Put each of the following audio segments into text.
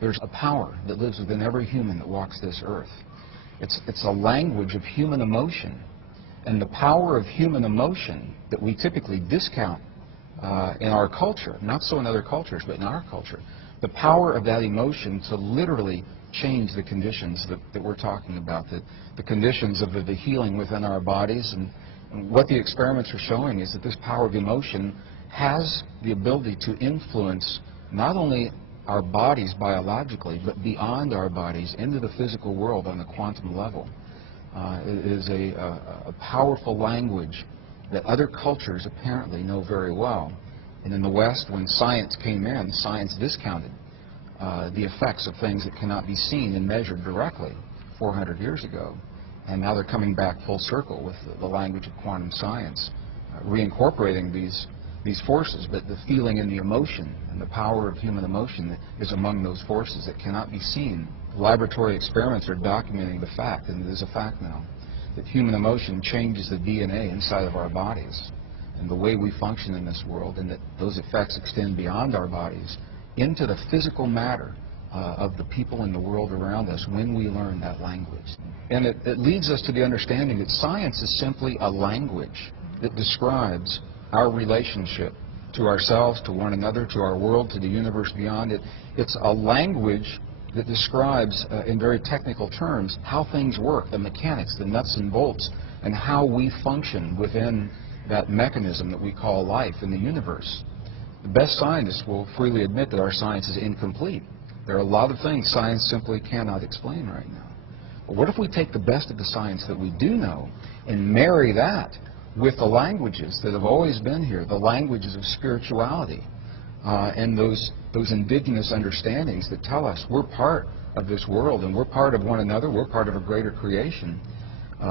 There's a power that lives within every human that walks this earth. It's a language of human emotion. And the power of human emotion that we typically discount in our culture, not so in other cultures, but in our culture, the power of that emotion to literally change the conditions that we're talking about, the conditions of the healing within our bodies. And what the experiments are showing is that this power of emotion has the ability to influence not only our bodies biologically, but beyond our bodies into the physical world on the quantum level. It is a powerful language that other cultures apparently know very well. And in the West, when science came in, science discounted the effects of things that cannot be seen and measured directly 400 years ago. And now they're coming back full circle with the language of quantum science, reincorporating these forces, but the feeling and the emotion and the power of human emotion is among those forces that cannot be seen. Laboratory experiments are documenting the fact, and it is a fact now, that human emotion changes the DNA inside of our bodies and the way we function in this world, and that those effects extend beyond our bodies into the physical matter of the people in the world around us when we learn that language. And it leads us to the understanding that science is simply a language that describes our relationship to ourselves, to one another, to our world, to the universe beyond it. It's a language that describes, in very technical terms, how things work, the mechanics, the nuts and bolts, and how we function within that mechanism that we call life in the universe. The best scientists will freely admit that our science is incomplete. There are a lot of things science simply cannot explain right now. But what if we take the best of the science that we do know and marry that with the languages that have always been here, the languages of spirituality, and those indigenous understandings that tell us we're part of this world and we're part of one another, we're part of a greater creation.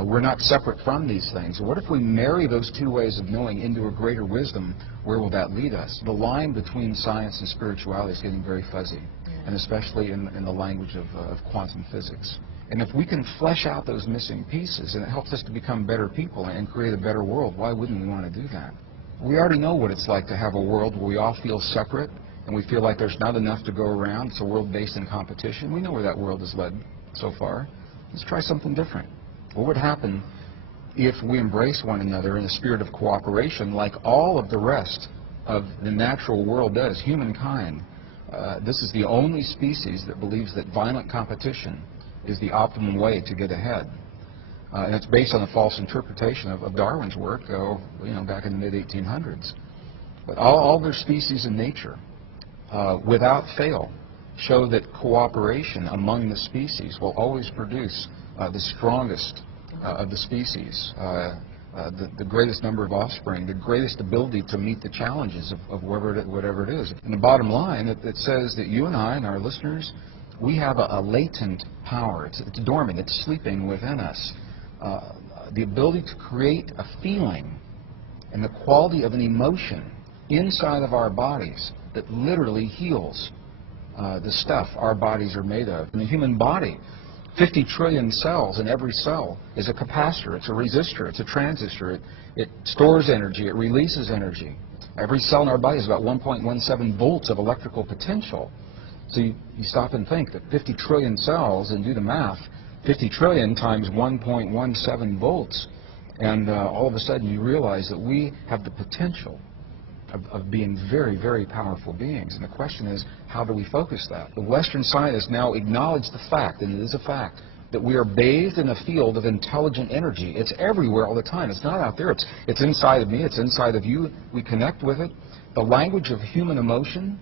We're not separate from these things. What if we marry those two ways of knowing into a greater wisdom? Where will that lead us? The line between science and spirituality is getting very fuzzy, and especially in the language of quantum physics. And if we can flesh out those missing pieces, and it helps us to become better people and create a better world, why wouldn't we want to do that? We already know what it's like to have a world where we all feel separate, and we feel like there's not enough to go around. It's a world based in competition. We know where that world has led so far. Let's try something different. What would happen if we embrace one another in a spirit of cooperation like all of the rest of the natural world does, humankind? This is the only species that believes that violent competition is the optimum way to get ahead. And it's based on a false interpretation of Darwin's work back in the mid-1800s. But all their species in nature, without fail, show that cooperation among the species will always produce the strongest of the species, the greatest number of offspring, the greatest ability to meet the challenges of whatever it is. And the bottom line, it says that you and I and our listeners, we have a latent power. It's dormant. It's sleeping within us. The ability to create a feeling and the quality of an emotion inside of our bodies that literally heals the stuff our bodies are made of. In the human body, 50 trillion cells, in every cell is a capacitor, it's a resistor, it's a transistor. It stores energy, it releases energy. Every cell in our body is about 1.17 volts of electrical potential. So you stop and think that 50 trillion cells, and do the math, 50 trillion times 1.17 volts, and all of a sudden you realize that we have the potential of being very, very powerful beings. And the question is, how do we focus that? The Western scientists now acknowledge the fact, and it is a fact, that we are bathed in a field of intelligent energy. It's everywhere all the time. It's not out there. It's inside of me. It's inside of you. We connect with it. The language of human emotion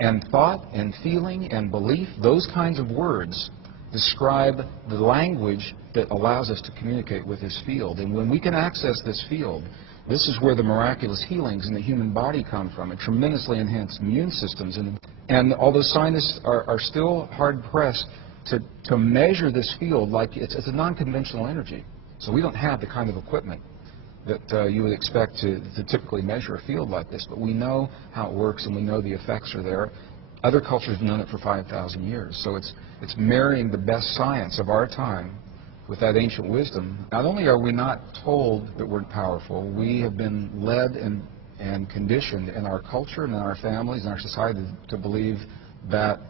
and thought and feeling and belief, those kinds of words describe the language that allows us to communicate with this field. And when we can access this field, this is where the miraculous healings in the human body come from, and tremendously enhanced immune systems. And although scientists are still hard-pressed to measure this field like it's a non-conventional energy, so we don't have the kind of equipment that you would expect to typically measure a field like this, but we know how it works and we know the effects are there. Other cultures have known it for 5,000 years, so it's marrying the best science of our time with that ancient wisdom. Not only are we not told that we're powerful, we have been led and conditioned in our culture and in our families and our society to believe that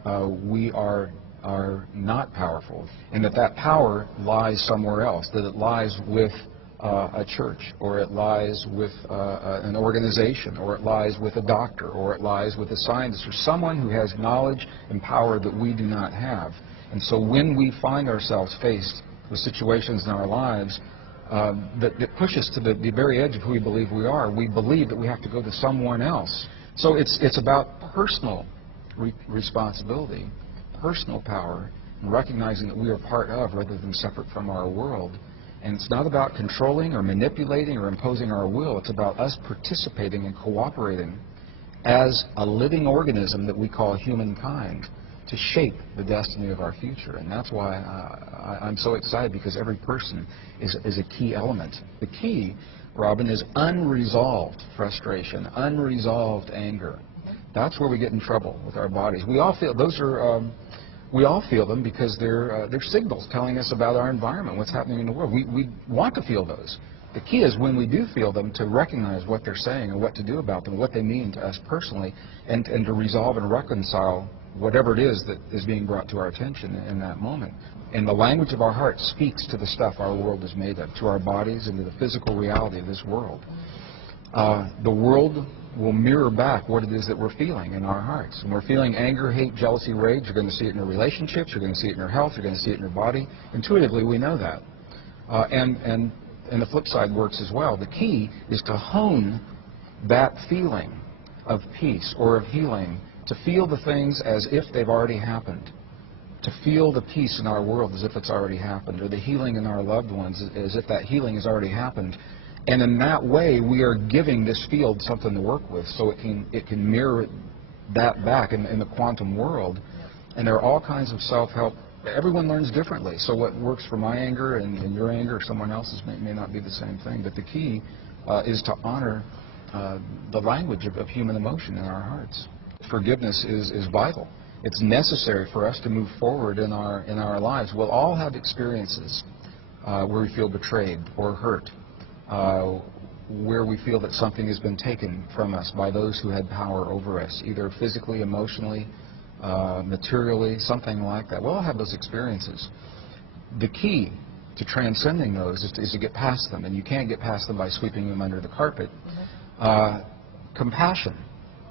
we are not powerful, and that power lies somewhere else, that it lies with a church, or it lies with an organization, or it lies with a doctor, or it lies with a scientist, or someone who has knowledge and power that we do not have. And so when we find ourselves faced with situations in our lives that push us to the very edge of who we believe we are, we believe that we have to go to someone else. So it's about personal responsibility, personal power, and recognizing that we are part of rather than separate from our world. And it's not about controlling or manipulating or imposing our will. It's about us participating and cooperating as a living organism that we call humankind to shape the destiny of our future. And that's why I'm so excited, because every person is a key element. The key, Robin, is unresolved frustration, unresolved anger. That's where we get in trouble with our bodies. We all feel those are. We all feel them because they're signals telling us about our environment, what's happening in the world. We want to feel those. The key is when we do feel them to recognize what they're saying and what to do about them, what they mean to us personally, and to resolve and reconcile whatever it is that is being brought to our attention in that moment. And the language of our heart speaks to the stuff our world is made of, to our bodies and to the physical reality of this world. The world will mirror back what it is that we're feeling in our hearts. When we're feeling anger, hate, jealousy, rage, you're going to see it in your relationships, you're going to see it in your health, you're going to see it in your body. Intuitively, we know that. And the flip side works as well. The key is to hone that feeling of peace or of healing, to feel the things as if they've already happened, to feel the peace in our world as if it's already happened, or the healing in our loved ones as if that healing has already happened. And in that way, we are giving this field something to work with, so it can mirror that back in the quantum world. And there are all kinds of self-help. Everyone learns differently, so what works for my anger and your anger or someone else's may not be the same thing. But the key is to honor the language of human emotion in our hearts. Forgiveness is vital. It's necessary for us to move forward in our lives. We'll all have experiences where we feel betrayed or hurt, where we feel that something has been taken from us by those who had power over us, either physically, emotionally, materially, something like that. We'll all have those experiences. The key to transcending those is to get past them, and you can't get past them by sweeping them under the carpet. Compassion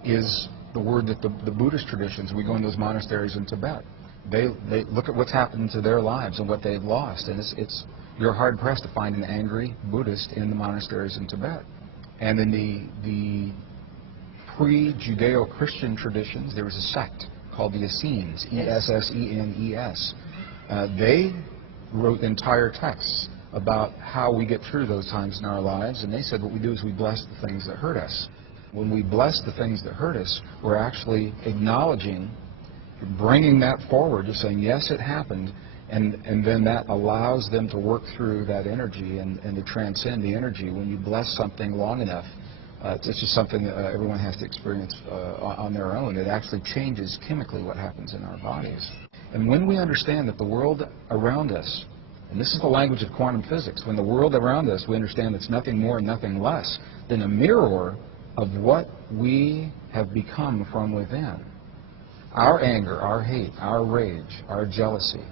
is the word that the Buddhist traditions, we go in those monasteries in Tibet, they look at what's happened to their lives and what they've lost, and you're hard-pressed to find an angry Buddhist in the monasteries in Tibet. And in the pre-Judeo-Christian traditions, there was a sect called the Essenes, E-S-S-E-N-E-S. They wrote entire texts about how we get through those times in our lives, and they said what we do is we bless the things that hurt us. When we bless the things that hurt us, we're actually acknowledging, bringing that forward, just saying, yes, it happened, and then that allows them to work through that energy and to transcend the energy. When you bless something long enough, it's just something that everyone has to experience on their own. It actually changes chemically what happens in our bodies. And when we understand that the world around us, and this is the language of quantum physics, when the world around us, we understand it's nothing more and nothing less than a mirror of what we have become from within. Our anger, our hate, our rage, our jealousy,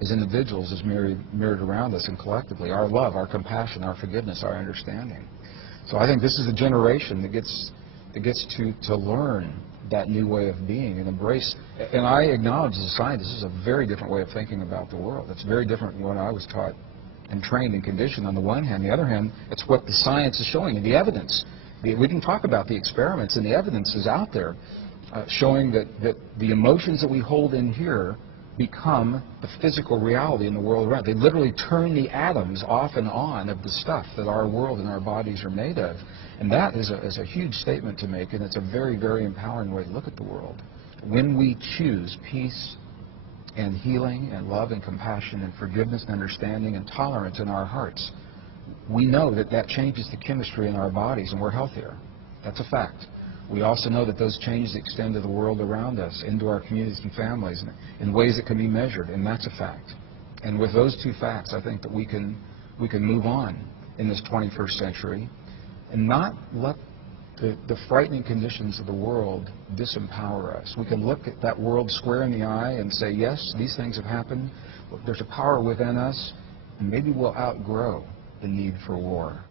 as individuals, is mirrored around us, and collectively, our love, our compassion, our forgiveness, our understanding. So I think this is a generation that gets to learn that new way of being and embrace. And I acknowledge as a scientist, this is a very different way of thinking about the world. It's very different from what I was taught and trained and conditioned on the one hand. On the other hand, it's what the science is showing, and the evidence. We can talk about the experiments, and the evidence is out there showing that the emotions that we hold in here become the physical reality in the world around. They literally turn the atoms off and on of the stuff that our world and our bodies are made of. And that is a huge statement to make, and it's a very, very empowering way to look at the world. When we choose peace and healing and love and compassion and forgiveness and understanding and tolerance in our hearts, we know that changes the chemistry in our bodies and we're healthier. That's a fact. We also know that those changes extend to the world around us, into our communities and families, in ways that can be measured, and that's a fact. And with those two facts, I think that we can move on in this 21st century and not let The frightening conditions of the world disempower us. We can look at that world square in the eye and say, yes, these things have happened. There's a power within us, and maybe we'll outgrow the need for war.